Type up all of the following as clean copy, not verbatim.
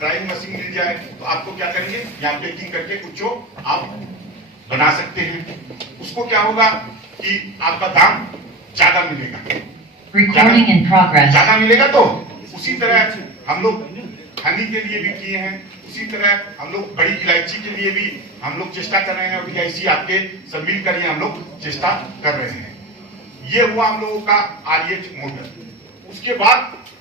Drawing machine मिल जाए तो आपको क्या करेंगे, यहाँ पैकिंग करके कुछ आप बना सकते हैं। उसको क्या होगा कि आपका दाम ज्यादा मिलेगा, ज्यादा मिलेगा। तो उसी तरह हम लोग हनी के लिए भी किए हैं, उसी तरह हम लोग बड़ी इलायची के लिए भी हम लोग चेष्टा कर रहे हैं, और ऐसी आपके सब मिलकर ये हम लोग चेष्टा कर रहे हैं। ये हुआ हम लोगों का RH मॉडल। उसके बाद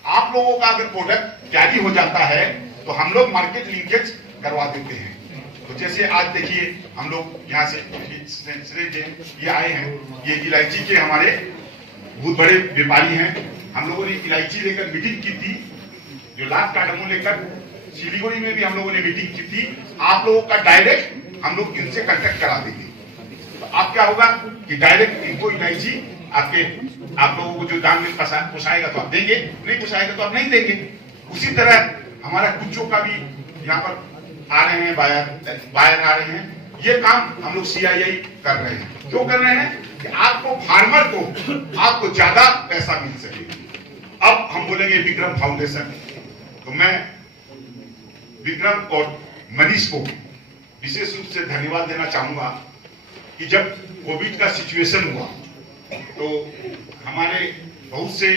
आप लोगों का अगर प्रोडक्ट जारी हो जाता है तो हम लोग मार्केट लिंकेज करवा देते हैं। तो जैसे आज देखिए हम लोग यहाँ से ये आए हैं, ये इलायची के हमारे बहुत बड़े व्यापारी हैं। हम लोगों ने इलायची लेकर मीटिंग की थी, जो लास्ट काडमो लेकर सिलीगुड़ी में भी हम लोगों ने मीटिंग की थी। आप लोगों का डायरेक्ट हम लोग इनसे कांटेक्ट करा देंगे। तो आप क्या होगा कि डायरेक्ट इनको इलायची आप लोगों को जो दाम में पोसाएगा तो आप देंगे, नहीं पोसाएगा तो आप नहीं देंगे। उसी तरह हमारा कुचों का भी यहाँ पर आ रहे हैं, बायर आ रहे हैं। ये काम हम लोग CII कर रहे हैं। क्यों कर रहे हैं कि आपको फार्मर को आपको ज्यादा पैसा मिल सके। अब हम बोलेंगे विक्रम फाउंडेशन, तो मैं विक्रम और मनीष को विशेष रूप से धन्यवाद देना चाहूंगा कि जब कोविड का सिचुएशन हुआ तो हमारे बहुत से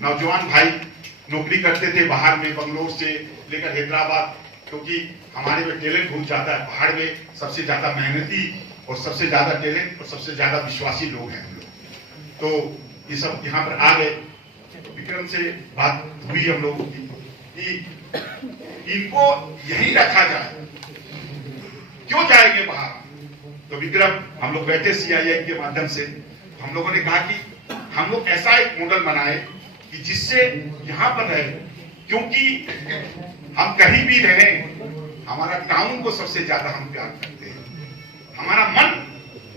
नौजवान भाई नौकरी करते थे बाहर में, बंगलोर से लेकर हैदराबाद, क्योंकि हमारे में टैलेंट बहुत ज्यादा है। पहाड़ में सबसे ज्यादा मेहनती और सबसे ज्यादा टैलेंट और सबसे ज्यादा विश्वासी लोग हैं हम लोग। तो ये सब यहाँ पर आ गए। विक्रम से बात हुई हम लोगों की कि इनको यही रखा जाए, क्यों जाएंगे बाहर। तो विक्रम हम लोग बैठे CII के माध्यम से, हम लोगों ने कहा कि हम लोग ऐसा एक मॉडल बनाए कि जिससे यहाँ पर रहे, क्योंकि हम कहीं भी रहे, हमारा टाउन को सबसे ज्यादा हम प्यार करते हैं। हमारा मन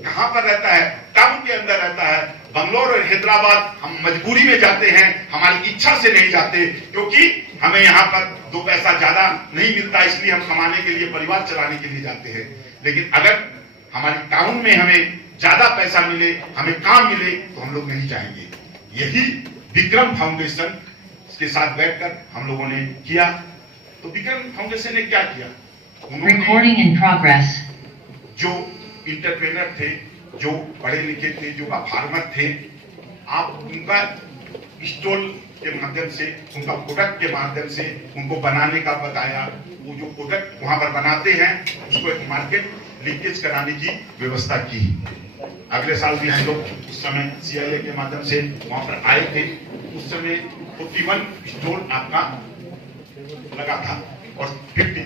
कहाँ पर रहता है, टाउन के अंदर रहता है। बंगलोर और हैदराबाद हम मजबूरी में जाते हैं, हमारी इच्छा से नहीं जाते, क्योंकि हमें यहाँ पर 2 पैसा ज्यादा नहीं मिलता, इसलिए हम कमाने के लिए, परिवार चलाने के लिए जाते हैं। लेकिन अगर हमारी टाउन में हमें ज्यादा पैसा मिले, हमें काम मिले, तो हम लोग नहीं जाएंगे। यही विक्रम फाउंडेशन के साथ बैठकर हम लोगों ने किया। तो विक्रम फाउंडेशन ने क्या किया, उन्होंने जो इंटरप्रेनर थे, जो पढ़े लिखे थे, जो फार्मर थे, आप उनका स्टॉल के माध्यम से, उनका प्रोडक्ट के माध्यम से उनको बनाने का बताया। वो जो प्रोडक्ट वहां पर बनाते हैं उसको एक मार्केट लिंकेज कराने की व्यवस्था की। अगले साल भी हम लोग उस समय CII के माध्यम से वहां पर आए थे। उस समय 41 स्टोर आपका लगा था और 50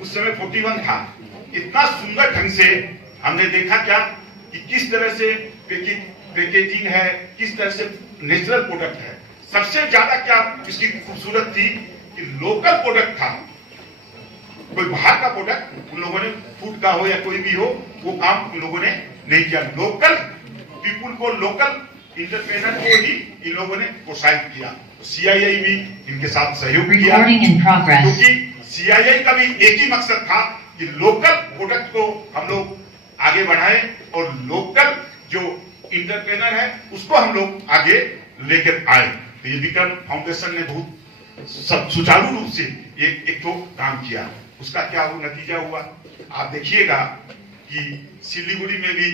उस समय 41 था। इतना सुंदर ढंग से हमने देखा क्या कि किस तरह से पैकेजिंग है, किस तरह से नेचुरल प्रोडक्ट है। सबसे ज्यादा क्या इसकी खूबसूरत थी कि लोकल प्रोडक्ट था। कोई बाहर का प्रोडक्ट उन लोगों ने, फूड का हो या कोई भी हो, वो काम उन लोगों ने नहीं किया। लोकल पीपुल को, लोकल इंटरप्रेनर को ही इन लोगों ने प्रोत्साहित किया। तो CII भी इनके साथ सहयोग किया, क्योंकि CII का भी एक ही मकसद था कि लोकल प्रोडक्ट को हम लोग आगे बढ़ाएं और लोकल जो इंटरप्रेनर है उसको हम लोग आगे लेकर आए। तो ये विक्रम फाउंडेशन ने बहुत सुचारू रूप से एक तो काम किया। उसका क्या नतीजा हुआ आप देखिएगा कि सिलीगुड़ी में भी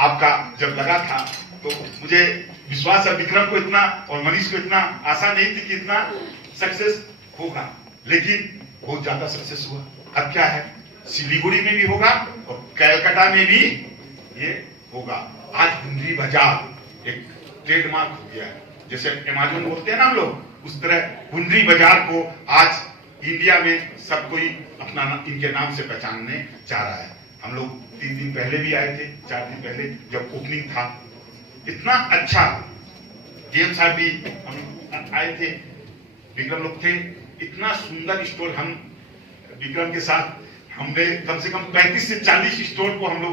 आपका जब लगा था तो मुझे विश्वास है विक्रम को इतना और मनीष को इतना आशा नहीं थी कि इतना सक्सेस होगा, लेकिन बहुत ज्यादा सक्सेस हुआ। अब क्या है, सिलीगुड़ी में भी होगा और कलकत्ता में भी ये होगा। आज हुंडरी बाजार एक ट्रेडमार्क हो गया है, जैसे अमेज़न बोलते हैं ना हम लोग, उस तरह हुंडरी बाजार को आज इंडिया में सब कोई अपना इनके नाम से पहचानने जा रहा है। हम लोग 3 दिन पहले भी आए थे, 4 दिन पहले जब ओपनिंग था, इतना अच्छा जेम्स साहब भी हम आए थे, विक्रम लोग थे, इतना सुंदर स्टोर। हम विक्रम के साथ हमने कम से कम 35 से 40 स्टोर को हम लोग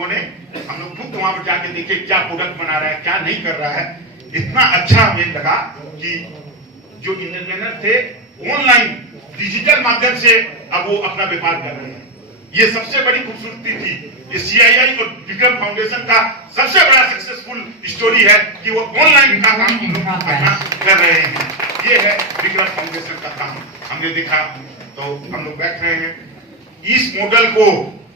खुद वहां पर जाके देखे क्या प्रोडक्ट बना रहा है, क्या नहीं कर रहा है। इतना अच्छा हमें लगा कि जो इंटरप्रेनर थे ऑनलाइन डिजिटल माध्यम से अब वो अपना व्यापार कर रहे हैं। ये सबसे बड़ी खूबसूरती थी। ये CII और विक्रम फाउंडेशन का सबसे बड़ा सक्सेसफुल स्टोरी है कि वो ऑनलाइन का काम हम लोग अपना कर रहे हैं। ये है विक्रम फाउंडेशन का काम। हमने देखा तो हम लोग बैठ रहे हैं। इस मॉडल को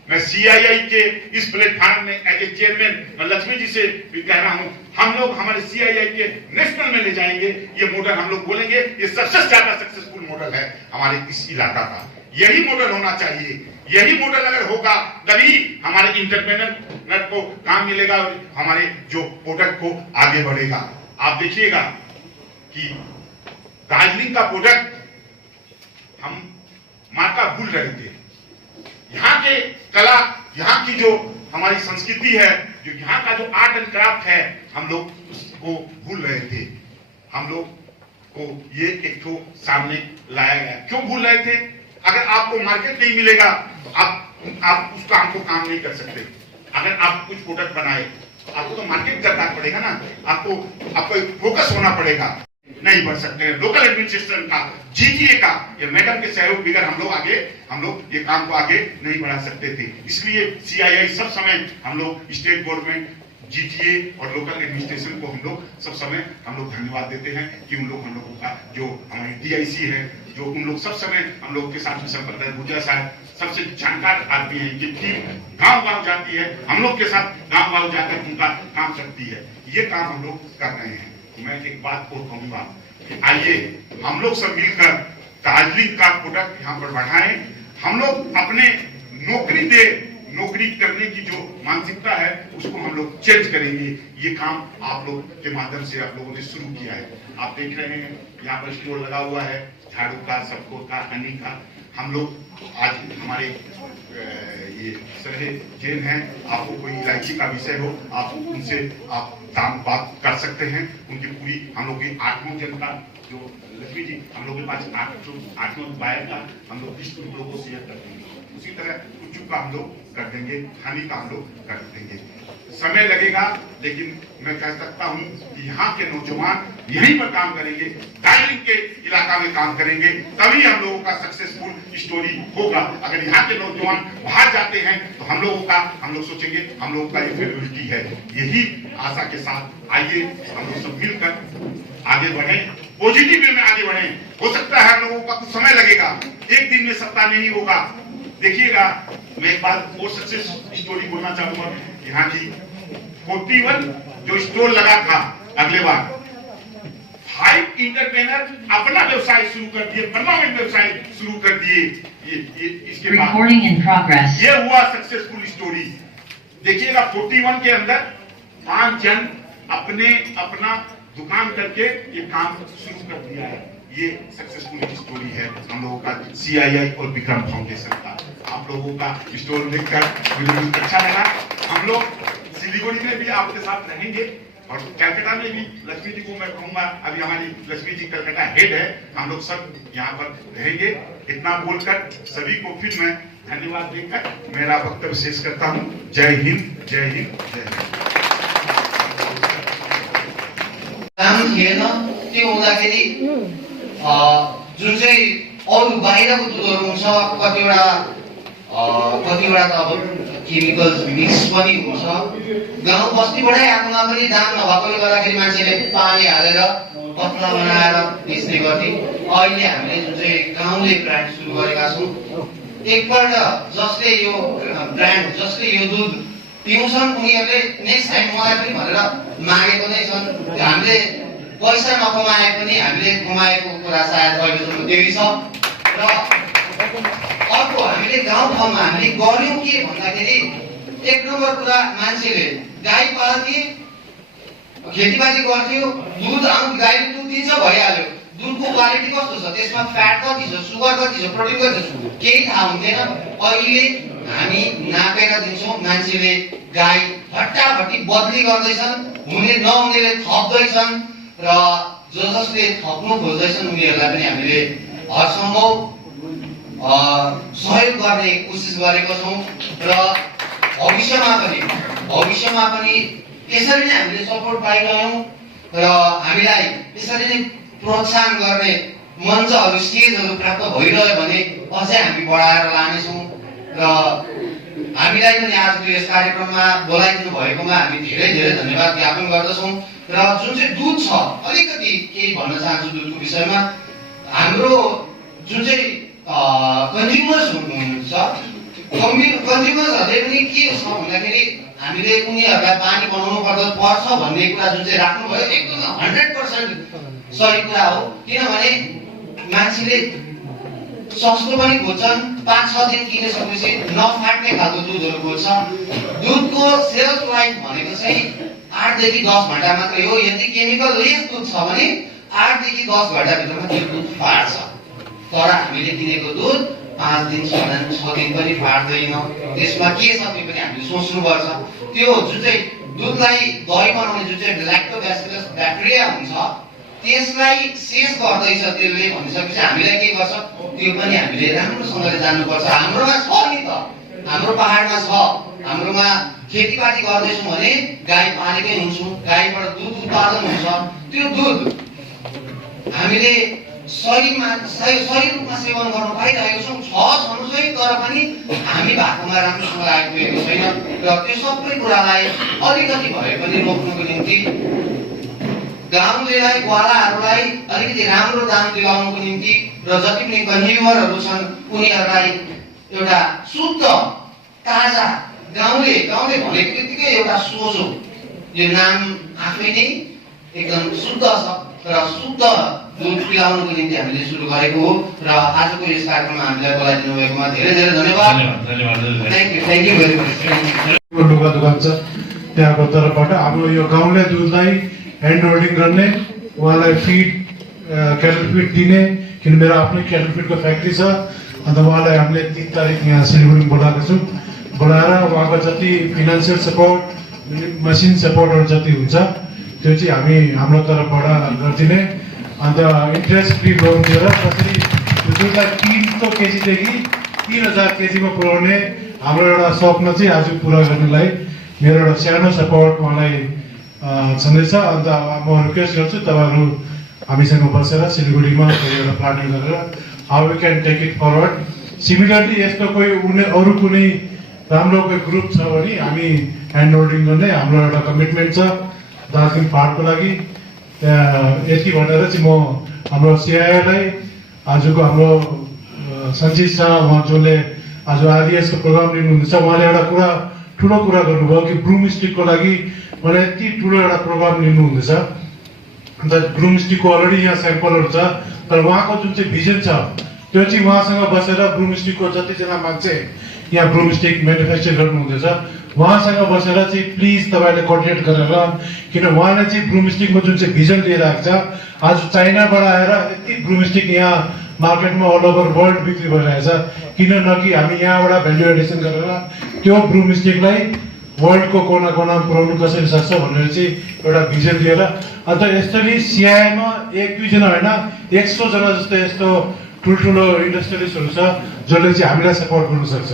मैं CII के इस प्लेटफॉर्म में एज ए चेयरमैन मैं लक्ष्मी जी से भी कह रहा हूं, हम लोग हमारे CII के नेशनल में ले जाएंगे। ये मॉडल हम लोग बोलेंगे ये सबसे ज्यादा सक्सेसफुल मॉडल है हमारे इस इलाका का। यही मॉडल होना चाहिए। यही मॉडल अगर होगा तभी हमारे इंटरप्रेन्योर को काम मिलेगा और हमारे जो प्रोडक्ट को आगे बढ़ेगा। आप देखिएगा कि दार्जिलिंग का प्रोडक्ट हम मार्का भूल रहे थे। यहाँ के कला, यहाँ की जो हमारी संस्कृति है, जो यहाँ का जो आर्ट एंड क्राफ्ट है, हम लोग उसको भूल रहे थे। हम लोग को ये एक तो सामने लाया गया। क्यों भूल रहे थे? अगर आपको मार्केट नहीं मिलेगा तो आप उस काम को काम नहीं कर सकते। अगर आप कुछ प्रोडक्ट बनाए तो आपको तो मार्केट दरकार पड़ेगा ना, आपको एक फोकस होना पड़ेगा। नहीं बढ़ सकते हैं। लोकल एडमिनिस्ट्रेशन का, GTA का, ये मैडम के सहयोग बगैर हम लोग ये काम को आगे नहीं बढ़ा सकते थे। इसलिए CII सब समय हम लोग स्टेट गवर्नमेंट, GTA और लोकल एडमिनिस्ट्रेशन को हम लोग सब समय हम लोग धन्यवाद देते हैं कि उन लोग हम लोगों का जो हमारी DIC है, जो उन लोग सब समय हम लोग के साथ संपर्क है। गुजरा साहब सबसे जानकार आदमी है। ये टीम गांव-गांव जाती है, हम लोग के साथ गांव-गांव जाकर उनका काम करती है। ये काम हम लोग कर रहे हैं। मैं एक बात और कहूंगा कि आइए हम लोग सब मिलकर दार्जिलिंग का प्रोडक्ट यहाँ पर बढ़ाएं। हम लोग अपने नौकरी करने की जो मानसिकता है उसको हम लोग चेंज करेंगे। ये काम आप लोग के माध्यम से आप लोगों ने शुरू किया है। आप देख रहे हैं यहाँ पर स्टोर लगा हुआ है, झाड़ू का, सबको का, हनी का। हम लोग आज हमारे ये सरहे जैन हैं, आपको कोई इलायची का विषय हो, आप उनसे आप बात कर सकते हैं। उनकी पूरी हम लोग की 8 जनता जो लक्ष्मी जी हम लोग के पास 8 बायर का हम लोग 20 लोगों को शेयर कर देंगे। उसी तरह कुछ का हम लोग कर देंगे, हानि का हम लोग कर देंगे। समय लगेगा, लेकिन मैं कह सकता हूं कि यहाँ के नौजवान यहीं पर काम करेंगे, दार्जिलिंग के इलाका में काम करेंगे, तभी हम लोगों का सक्सेसफुल स्टोरी होगा। अगर यहाँ के नौजवान बाहर जाते हैं तो हम लोग सोचेंगे हम लोगों का ये फेलिबिलिटी है। यही आशा के साथ आइए हम लोग सब मिलकर आगे बढ़े, पॉजिटिव वे में आगे बढ़े। हो सकता है हम लोगों का कुछ समय लगेगा, एक दिन में सत्ता नहीं होगा। देखिएगा, मैं एक बार और सक्सेस स्टोरी बोलना चाहूंगा। यहाँ की 41 जो स्टोर लगा था, अगले बार 5 इंटरप्रेनर अपना व्यवसाय शुरू कर दिए, परमानेंट व्यवसाय शुरू कर दिए। ये इसके बाद ये हुआ सक्सेसफुल स्टोरी। देखिएगा 41 के अंदर 5 जन अपना दुकान करके ये काम शुरू कर दिया है। ये सक्सेसफुल स्टोरी है हम लोगों का CII और विक्रम फाउंडेशन का। आप लोगों का स्टोरी देखकर मुझे अच्छा लगा। हम लोग सिलीगुड़ी में भी आपके साथ रहेंगे और कलकत्ता में भी लक्ष्मी जी को मैं कहूंगा, अभी हमारी लक्ष्मी जी कलकत्ता हेड है, हम लोग सब यहाँ पर रहेंगे। इतना बोलकर सभी को फिर मैं धन्यवाद देकर मेरा वक्तव्य शेष करता हूँ। जय हिंद, जय हिंद, जय हिंद। त्यो हुँदाखेरि जुन चाहिँ अरू बाहिरको दुधहरू हुन्छ, कतिवटा त अब केमिकल्स मिक्स पनि हुन्छ। गाउँ बस्तीबाटै आएकोमा पनि दाम नभएकोले गर्दाखेरि मान्छेले पानी हालेर पतला बनाएर बेच्ने गर्थे। अहिले हामीले जुन चाहिँ गाउँले ब्रान्ड सुरु गरेका छौँ, एकपल्ट जसले यो दुध पिउँछन् उनीहरूले नेक्स्ट टाइम मलाई पनि भनेर मागेको नै छन्। हामीले पैसा नकमाए पनि हामीले कमाएको कुरा सायद अहिलेसम्म त्यही छ। र अर्को हामीले गाउँठाउँमा हामीले गर्यौँ के भन्दाखेरि, एक नम्बर कुरा मान्छेले गाई पाल्थे, खेतीपाती गर्थ्यो, दुध गाईले दुध दिन्छ भइहाल्यो। दुधको क्वालिटी कस्तो छ, त्यसमा फ्याट कति छ, सुगर कति छ, प्रोटिन कति छ, केही थाहा हुन्थेन। अहिले हामी नापेर दिन्छौँ। मान्छेले गाई भट्टाभट्टी बदली गर्दैछन्, हुने नहुनेले थप्दैछन् र जसले थप्नु खोज्दैछन् उनीहरूलाई पनि हामीले हरसम्भव सहयोग गर्ने कोसिस गरेको छौँ। र भविष्यमा पनि यसरी नै हामीले सपोर्ट पाइरह्यौँ र हामीलाई यसरी नै प्रोत्साहन गर्ने मञ्चहरू, स्टेजहरू प्राप्त भइरह्यो भने अझै हामी बढाएर लानेछौँ। र हामीलाई पनि आजको यस कार्यक्रममा बोलाइदिनु भएकोमा हामी धेरै धेरै धन्यवाद ज्ञापन गर्दछौँ। र जुन चाहिँ दुध छ, अलिकति केही भन्न चाहन्छु दुधको विषयमा। हाम्रो जुन चाहिँ कन्ज्युमर्स हुनुहुन्छ, कन्ज्युमर्सहरूले पनि के छ भन्दाखेरि हामीले उनीहरूलाई पानी बनाउनु पर्छ भन्ने कुरा जुन चाहिँ राख्नुभयो एकदम 100% सही कुरा हो। किनभने मान्छेले सस्तो पनि खोज्छन्, 5-6 दिन किनिसकेपछि नफाट्ने खालको दुधहरू खोज्छ। दुधको सेल्फ लाइफ भनेको चाहिँ 8 देखि 10 घण्टा मात्रै हो। यदि केमिकल लेस दुध छ भने 8 देखि 10 घण्टाभित्रमा त्यो दुध फाट्छ। तर हामीले किनेको दुध 5 दिन 6 दिन पनि फाट्दैन। त्यसमा के छ त्यो पनि हामीले सोच्नुपर्छ। त्यो जुन चाहिँ दुधलाई दही बनाउने जुन चाहिँ ल्याक्टोब्यासिलस ब्याक्टेरिया हुन्छ त्यसलाई शेष गर्दैछ त्यसले भनिसकेपछि हामीलाई के गर्छ त्यो पनि हामीले राम्रोसँगले जान्नुपर्छ। हाम्रोमा छ नि त, हाम्रो पहाडमा छ, हाम्रोमा खेतीपाती गर्दैछौँ भने गाई पालेकै हुन्छौँ, गाईबाट दुध उत्पादन हुन्छ। त्यो दुध हामीले सही रूपमा सेवन गर्न पाइरहेको छौँ, छनु सही, तर पनि हामी भागमा राम्रोसँग आइपुगेको छैन। र त्यो सबै कुरालाई अलिकति भए पनि रोक्नुको निम्ति गाउँलेलाई, ग्वालाहरूलाई अलिकति राम्रो दाम दिलाउनुको निम्ति र जति पनि कन्ज्युमरहरू छन् उनीहरूलाई एउटा शुद्ध ताजा गाउँले भनेको बित्तिकै एउटा सोझो, यो नाम आफै नै एकदम शुद्ध छ र शुद्ध दुध पिलाउनुको निम्ति हामीले सुरु गरेको हो। र आजको यस कार्यक्रममा हामीलाई बोलाइदिनु भएकोमा धेरै धेरै धन्यवाद। Thank you very much. लुगा दोकान छ त्यहाँको तर्फबाट हाम्रो यो गाउँले दुधलाई ह्यान्ड होल्डिङ गर्ने, उहाँलाई फिड क्याटल फिड दिने, किन मेरो आफ्नै क्याटल फिडको फ्याक्ट्री छ। अन्त उहाँलाई हामीले 3 तारिक यहाँ सिलगढी बोलाएको छौँ। बोलाएर उहाँको जति फिनान्सियल सपोर्ट, मसिन सपोर्टहरू जति हुन्छ त्यो चाहिँ हामी हाम्रो तर्फबाट गरिदिने। अन्त इन्ट्रेस्ट फ्री लोन दिएर कसरी दुधलाई 300 केजीदेखि 3000 केजीमा पुर्याउने हाम्रो एउटा स्वप्न चाहिँ आज पुरा गर्नलाई मेरो एउटा सानो सपोर्ट उहाँलाई छँदैछ। अन्त म रिक्वेस्ट गर्छु तपाईँहरू हामीसँग बसेर सिलगढीमा एउटा प्लानिङ गरेर how we can take it forward. Similarly यस्तो कोही अरू कुनै राम्रो कोही ग्रुप छ भने हामी ह्यान्ड होल्डिङ गर्ने हाम्रो एउटा कमिटमेन्ट छ दार्जिलिङ पहाडको लागि। यति भनेर चाहिँ म हाम्रो सिआइएलाई आजको हाम्रो सञ्जीव शाह उहाँ जसले आज आरडिएसको प्रोग्राम लिनुहुँदैछ उहाँले एउटा ठुलो कुरा गर्नुभयो कि ब्रुम स्टिकको लागि उहाँले यति ठुलो एउटा प्रोग्राम लिनुहुँदैछ। अन्त ब्रुम स्टिकको अलरेडी यहाँ स्याम्पलहरू छ, तर उहाँको जुन चाहिँ भिजन छ त्यो चाहिँ उहाँसँग बसेर ब्रुम स्टिकको जतिजना मान्छे यहाँ ब्रुम स्टिक म्यानुफ्याक्चर गर्नुहुँदैछ उहाँसँग बसेर चाहिँ प्लिज तपाईँले कोअर्डिनेट गरेर, किन उहाँले चाहिँ ब्रुम स्टिकको जुन चाहिँ भिजन लिएर आएको छ। आज चाइनाबाट आएर यति ब्रुम स्टिक यहाँ मार्केटमा अल ओभर वर्ल्ड बिक्री भइरहेछ, किन नकि हामी यहाँबाट भ्याल्यु एडिसन गरेर त्यो ब्रुम स्टिकलाई वर्ल्डको कोना कोनामा पुर्याउनु कसरी सक्छ भनेर चाहिँ एउटा भिजन लिएर। अन्त यसरी सिआइएमा 1-2 जना होइन 100 जना जस्तो यस्तो ठुल्ठुलो इन्डस्ट्रियलिस्टहरू छ जसले चाहिँ हामीलाई सपोर्ट गर्नु सक्छ।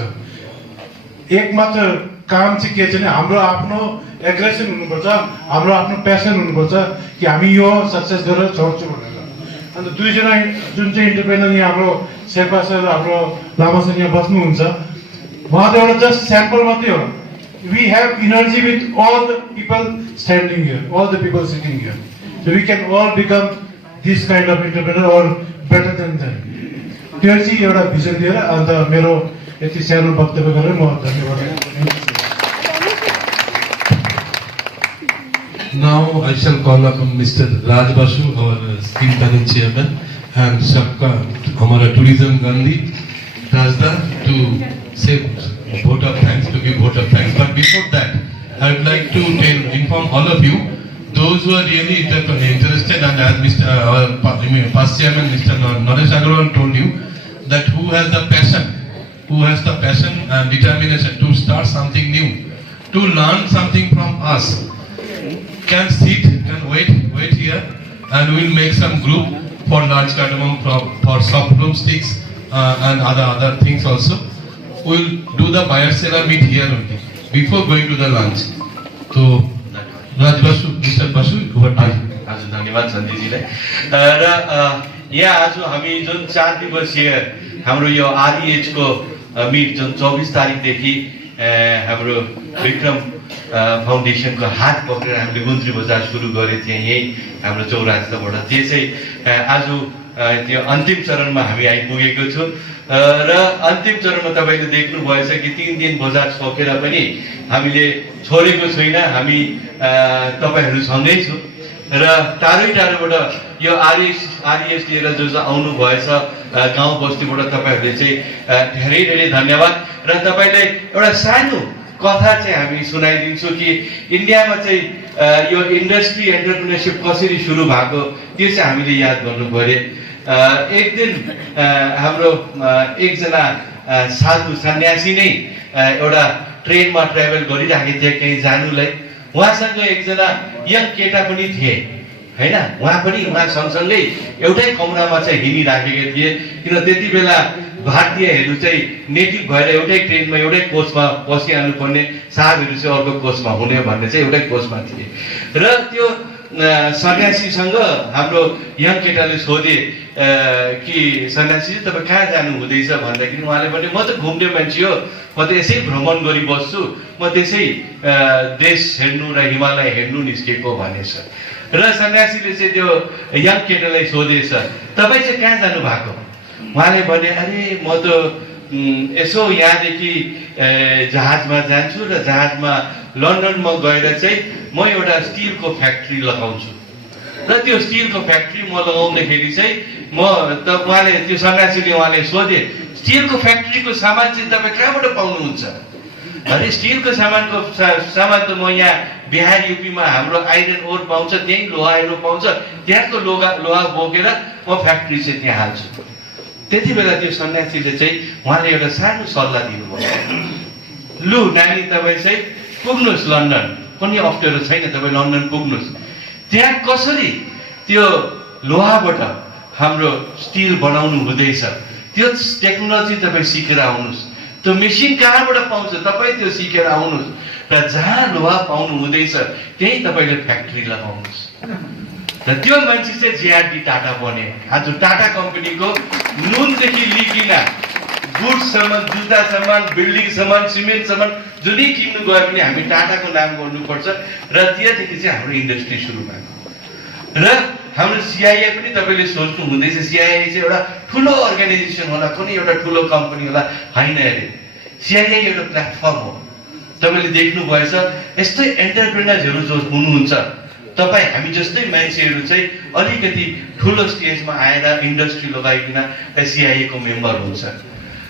एक मात्र काम चाहिँ के छ भने हाम्रो आफ्नो एग्रेसन हुनुपर्छ, हाम्रो आफ्नो प्यासन हुनुपर्छ कि हामी यो सक्सेस गरेर छोड्छौँ भनेर। अन्त 2 जना जुन चाहिँ इन्डिपेन्डेन्ट यहाँ हाम्रो शेर्पा सर हाम्रो लामा सर यहाँ बस्नुहुन्छ, उहाँ त एउटा जस्ट स्याम्पल मात्रै हो। We have energy with all the people standing here, all the people sitting here. So we can all become this kind of entrepreneur or better than them. त्यो चाहिँ एउटा भिजन दिएर अन्त मेरो यति सानो वक्तव्य गरेर म धन्यवाद। Now I shall call upon Mr. Raj Basu, our scheme planning chairman, and Shakka, हमारा tourism Gandhi, Rajda, to say vote of thanks, to give vote of thanks. But before that, I would like to inform all of you, those who are really interested, and as Mr. Our past chairman, Mr. Naresh Agarwal told you, that who has the passion and determination to start something new, to learn something from us, can sit, can wait here, and we will make some group for large cardamom, for soft broomsticks, and other things also. We will do the buyer seller meet here only before going to the lunch. So, Raj Basu, Mr. Basu, over to you. हजुर धन्यवाद सन्जीजीलाई। र यहाँ आज हामी जुन 4 दिवसीय हाम्रो यो आरइएच को मिट जुन 24 तारिकदेखि हाम्रो विक्रम फाउन्डेसनको हात पक्रेर हामीले गुन्द्री बजार सुरु गरेको थियौँ यही हाम्रो चौरास्ताबाट। त्यो चाहिँ आज त्यो अन्तिम चरणमा हामी आइपुगेको छौँ र अन्तिम चरणमा तपाईँले देख्नुभएछ कि 3 दिन बजार सकेर पनि हामीले छोडेको छैन, हामी तपाईँहरूसँगै छौँ र टाढोबाट यो आरइएस लिएर जो आउनु भएछ गाउँ बस्तीबाट तपाईँहरूले चाहिँ धेरै धेरै धन्यवाद। र तपाईँलाई एउटा सानो कथा चाहिँ हामी सुनाइदिन्छौँ कि इन्डियामा चाहिँ यो इन्डस्ट्री एन्टरप्रेन्योरसिप कसरी सुरु भएको त्यो चाहिँ हामीले याद गर्नु पर्यो। एक दिन हाम्रो एकजना साधु सन्यासी नै एउटा ट्रेनमा ट्राभल गरिराखेको थिए कहीँ जानुलाई। उहाँसँग एकजना यङ केटा पनि थिए हैन, उहाँ पनि उहाँ सँगसँगै एउटै कमरामा चाहिँ हिँडिराखेका थिए, किन त्यति बेला भारतीयहरू चाहिँ नेटिभ भएर एउटै ट्रेनमा एउटै कोचमा पसिहाल्नु पर्ने, साहबहरू चाहिँ अर्को कोचमा हुने भन्ने चाहिँ एउटै कोचमा थिए। र त्यो सन्यासीसँग हाम्रो यङ केटाले सोधे कि सन्यासी तपाईँ कहाँ जानु हुँदैछ भन्दाखेरि उहाँले भने म त घुम्ने मान्छे हो, म त यसै भ्रमण गरी बस्छु, म त्यसै देश हेर्नु र हिमालय हेर्नु निस्केको भनेछ। र सन्यासीले चाहिँ त्यो यङ केटालाई सोधेछ तपाईँ चाहिँ कहाँ जानु भएको? उहाँले भने अरे म त यसो यहाँदेखि जहाजमा जान्छु र जहाजमा लन्डनमा गएर चाहिँ म एउटा स्टिलको फ्याक्ट्री लगाउँछु र त्यो स्टिलको फ्याक्ट्री म लगाउँदाखेरि चाहिँ उहाँले त्यो सन्यासीले उहाँले सोधे स्टिलको फ्याक्ट्रीको सामान चाहिँ तपाईँ कहाँबाट पाउनुहुन्छ? अरे स्टिलको सामान त म यहाँ बिहार युपीमा हाम्रो आइरन ओर पाउँछ, त्यहीँ लोहाहरू पाउँछ, त्यहाँको लोहा बोकेर म फ्याक्ट्री चाहिँ त्यहाँ हाल्छु। त्यति बेला त्यो सन्यासीले चाहिँ उहाँले एउटा सानो सल्लाह दिनुभयो, लु नानी तपाईँ चाहिँ पुग्नुहोस् लन्डन, कुनै अप्ठ्यारो छैन, तपाईँ लन्डन पुग्नुहोस्, त्यहाँ कसरी त्यो लोहाबाट हाम्रो स्टिल बनाउनु हुँदैछ त्यो टेक्नोलोजी तपाईँ सिकेर आउनुहोस्, त्यो मेसिन कहाँबाट पाउँछ तपाईँ त्यो सिकेर आउनुहोस् र जहाँ लोहा पाउनु हुँदैछ त्यही तपाईँले फ्याक्ट्री लगाउनुहोस्। र त्यो मान्छे चाहिँ जेआरडी टाटा बने। आज टाटा कम्पनीको नुनदेखि लिकिन गुड्ससम्म, जुत्ता सामान, बिल्डिङ सामान, सिमेन्ट सामान जुनै किन्नु गयो भने हामी टाटाको नाम गर्नुपर्छ र त्यहाँदेखि चाहिँ हाम्रो इन्डस्ट्री सुरु भएको। र हाम्रो सिआइए पनि तपाईँले सोच्नु हुँदैछ सिआइए चाहिँ एउटा ठुलो अर्गनाइजेसन होला, कुनै एउटा ठुलो कम्पनी होला, होइन अरे सिआइए एउटा प्लेटफर्म हो। तपाईँले देख्नुभएछ यस्तै एन्टरप्रेनर्सहरू जो हुनुहुन्छ, तपाईँ हामी जस्तै मान्छेहरू चाहिँ अलिकति ठुलो स्टेजमा आएर इन्डस्ट्री लगाइकन सिआइएको मेम्बर हुन्छ।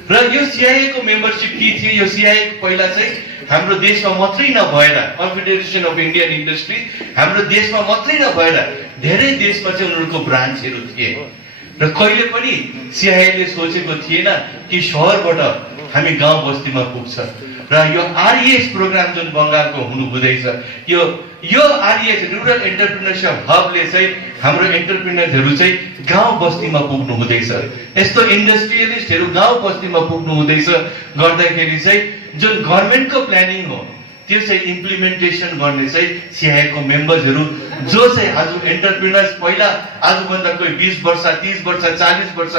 र यो सिआइएको मेम्बरसिप के थियो? यो सिआइएको पहिला चाहिँ हाम्रो देशमा मात्रै नभएर कन्फेडरेसन अफ इन्डियन इन्डस्ट्री हाम्रो देशमा मात्रै नभएर धेरै देशमा चाहिँ उनीहरूको ब्रान्चहरू थिए र कहिले पनि सिआइएले सोचेको थिएन कि सहरबाट हामी गाउँ बस्तीमा पुग्छ। र यो आरइएस प्रोग्राम जुन बङ्गालको हुँदैछ यो आरइएस रुरल एन्टरप्रेन्योरसिप हबले चाहिँ हाम्रो एन्टरप्रेन्योर्सहरू चाहिँ गाउँ बस्तीमा पुग्नु हुँदैछ, यस्तो इन्डस्ट्रियलिस्टहरू गाउँ बस्तीमा पुग्नु हुँदैछ गर्दाखेरि चाहिँ जुन गभर्मेन्टको प्लानिङ हो त्यो चाहिँ इम्प्लिमेन्टेसन गर्ने चाहिँ सिआइएको मेम्बर्सहरू जो चाहिँ आज एन्टरप्रेन्योर्स पहिला आजभन्दा कोही 20 वर्ष 30 वर्ष 40 वर्ष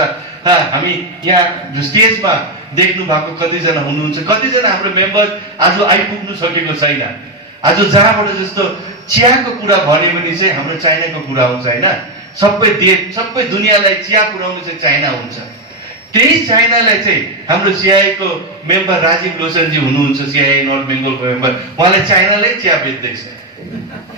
हामी यहाँ स्टेजमा देख्नु भएको कतिजना हुनुहुन्छ, कतिजना हाम्रो मेम्बर आज आइपुग्नु सकेको छैन। आज जहाँबाट जस्तो चियाको कुरा भन्यो भने चाहिँ हाम्रो चाइनाको कुरा हुन्छ होइन, सबै देश सबै दुनियाँलाई चिया पुर्याउनु चाहिँ चाइना हुन्छ। त्यही चाइनालाई चाहिँ हाम्रो सिआइएको मेम्बर राजीव लोचनजी हुनुहुन्छ, सिआइए नर्थ बेङ्गलको मेम्बर, उहाँले चाइनालाई चिया बेच्दैछ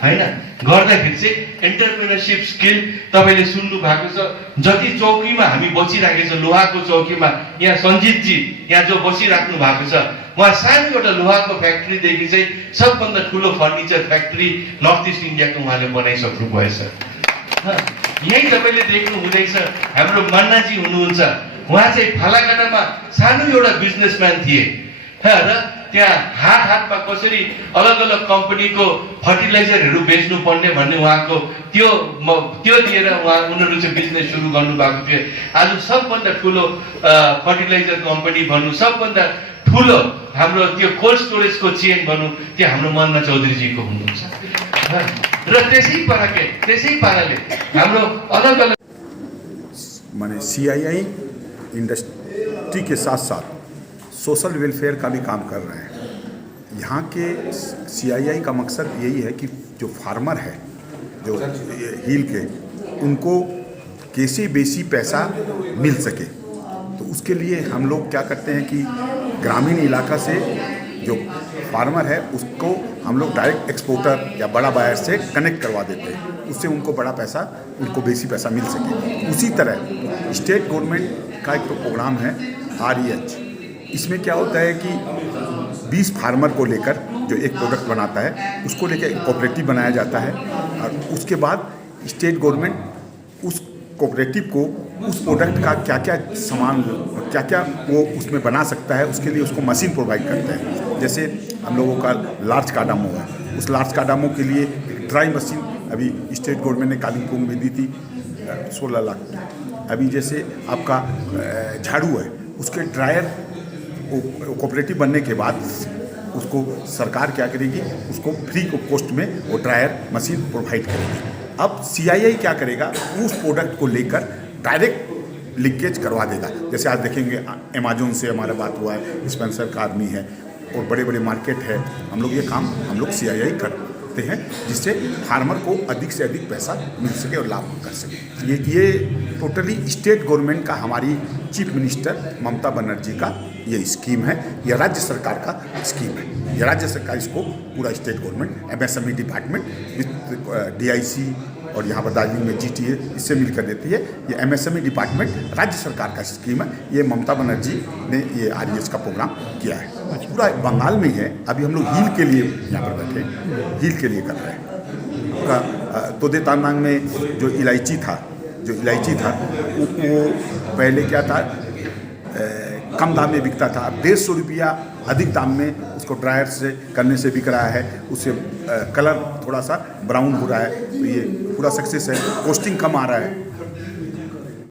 होइन। गर्दाखेरि चाहिँ एन्टरप्रेन्योरसिप स्किल तपाईँले सुन्नु भएको छ। जति चौकीमा हामी बसिराखेको छ लोहाको चौकीमा, यहाँ सञ्जितजी यहाँ जो बसिराख्नु भएको छ उहाँ सानो एउटा लोहाको फ्याक्ट्रीदेखि चाहिँ सबभन्दा ठुलो फर्निचर फ्याक्ट्री नर्थ इस्ट इन्डियाको उहाँले बनाइसक्नु भएछ। यही तपाईँले देख्नु हुँदैछ हाम्रो मन्नाजी हुनुहुन्छ, उहाँ चाहिँ फालाकाटामा सानो एउटा बिजनेसम्यान थिए र त्यहाँ हातमा कसरी अलग अलग कम्पनीको फर्टिलाइजरहरू बेच्नु पर्ने भन्ने उहाँको त्यो दिएर उनीहरू चाहिँ बिजनेस सुरु गर्नु भएको थियो। आज सबभन्दा ठुलो फर्टिलाइजर कम्पनी भन्नु, सबभन्दा ठुलो हाम्रो त्यो कोल्ड स्टोरेजको चेन भनौँ त्यो हाम्रो मन्ना चौधरीजीको हुनुहुन्छ। र त्यसै पाराले हाम्रो अलग अलग माने सीआईआई इंडस्ट्री के साथ साथ सोशल वेलफेयर का भी काम कर रहे हैं। यहाँ के CII का मकसद यही है कि जो फार्मर है, जो हिल के, उनको कैसे बेसी पैसा मिल सके। तो उसके लिए हम लोग क्या करते हैं कि ग्रामीण इलाका से जो फार्मर है उसको हम लोग डायरेक्ट एक्सपोर्टर या बड़ा बायर से कनेक्ट करवा देते हैं, उससे उनको बड़ा पैसा, उनको बेसी पैसा मिल सके। उसी तरह स्टेट गवर्नमेंट का एक तो प्रोग्राम है REH। इसमें क्या होता है कि 20 फार्मर को लेकर जो एक प्रोडक्ट बनाता है उसको लेकर एक कोऑपरेटिव बनाया जाता है, और उसके बाद स्टेट गवर्नमेंट उस कोऑपरेटिव को उस प्रोडक्ट का क्या क्या सामान, क्या क्या वो उसमें बना सकता है, उसके लिए उसको मशीन प्रोवाइड करते हैं। जैसे हम लोगों का लार्ज काडामो है, उस लार्ज काडामो के लिए एक ड्राई मशीन अभी स्टेट गवर्नमेंट ने कालिम्पोंग में दी थी 16 लाख। अभी जैसे आपका झाड़ू है, उसके ड्रायर कोऑपरेटिव बनने के बाद उसको सरकार क्या करेगी, उसको फ्री कॉस्ट में वो ड्रायर मशीन प्रोवाइड करेगी। अब CII क्या करेगा, उस प्रोडक्ट को लेकर डायरेक्ट लिंकेज करवा देगा। जैसे आज देखेंगे अमेजोन से हमारा बात हुआ है, स्पेंसर का आदमी है और बड़े बड़े मार्केट है, हम लोग ये काम हम लोग CII करते हैं, जिससे फार्मर को अधिक से अधिक पैसा मिल सके और लाभ कर सके। ये टोटली स्टेट गवर्नमेंट का, हमारी चीफ मिनिस्टर ममता बनर्जी का ये स्कीम है, यह राज्य सरकार का स्कीम है। यह राज्य सरकार इसको पूरा state government MSME department with DIC और यहाँ पर दार्जिलिंग में GTA इससे मिलकर देती है। ये MSME डिपार्टमेंट राज्य सरकार का स्कीम है। ये ममता बनर्जी ने ये REH का प्रोग्राम किया है, पूरा बंगाल में ही है। अभी हम लोग हील के लिए यहाँ पर बैठे, हील के लिए कर रहे हैं। तोदे तांडांग में जो इलायची था वो पहले क्या था, कम दाम में बिकता था, अब 150 रुपया अधिक दाम में उसको ड्रायर से करने से बिक रहा है, उससे कलर थोड़ा सा ब्राउन हो रहा है। तो ये पूरा सक्सेस है, कॉस्टिंग कम आ रहा है।